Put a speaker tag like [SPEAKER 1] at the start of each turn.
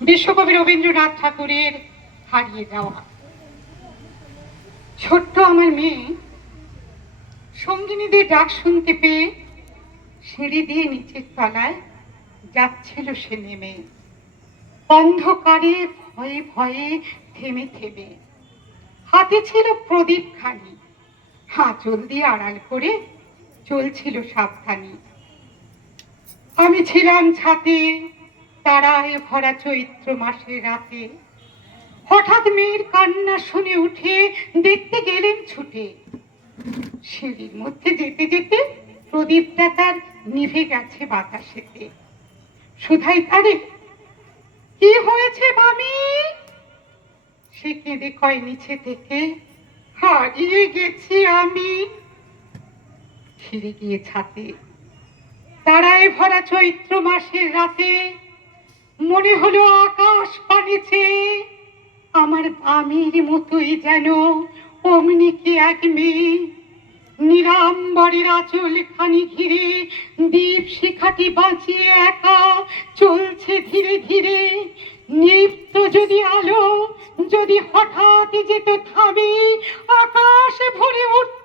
[SPEAKER 1] বিশ্বকবি রবীন্দ্রনাথ ঠাকুরের হারিয়ে যাওয়া। ছোট্ট আমার মেয়ে সঙ্গিনীদের ডাক শুনতে পেয়ে সিঁড়ি দিয়ে নিচের তলায় যাচ্ছিল সে নেমে। অন্ধকারে ভয়ে ভয়ে থেমে থেমে। হাতে ছিল প্রদীপ খানি। আঁচল দিয়ে আড়াল করে চলছিল সাবধানী। আমি ছিলাম ছাতে তারায় ভরা চৈত্র মাসের রাতে হঠাৎ মেয়ের কান্না শুনে উঠে দেখতে গেলেন ছুটে। সিঁড়ির মধ্যে যেতে যেতে প্রদীপটা তার নিভে গেছে বাতাসেতে। সুধাই তারে, কি হয়েছে মামি সে কেঁদে কয় নিচে থেকে, হারিয়ে গেছি আমি। ফিরে গিয়ে ছাতে, তারায় ভরা চৈত্র মাসের রাতে মনে হলো আকাশ পানিছে আমার আমির মতোই যেন অমনি কি এক মেয়ে। নিরাম্বরের আঁচল খানি ঘিরে দীপ শিখাটি বাঁচিয়ে একা চলছে ধীরে ধীরে। নিপ্ত যদি আলো, যদি হঠাৎ যেত থামে, আকাশে ভরে উঠত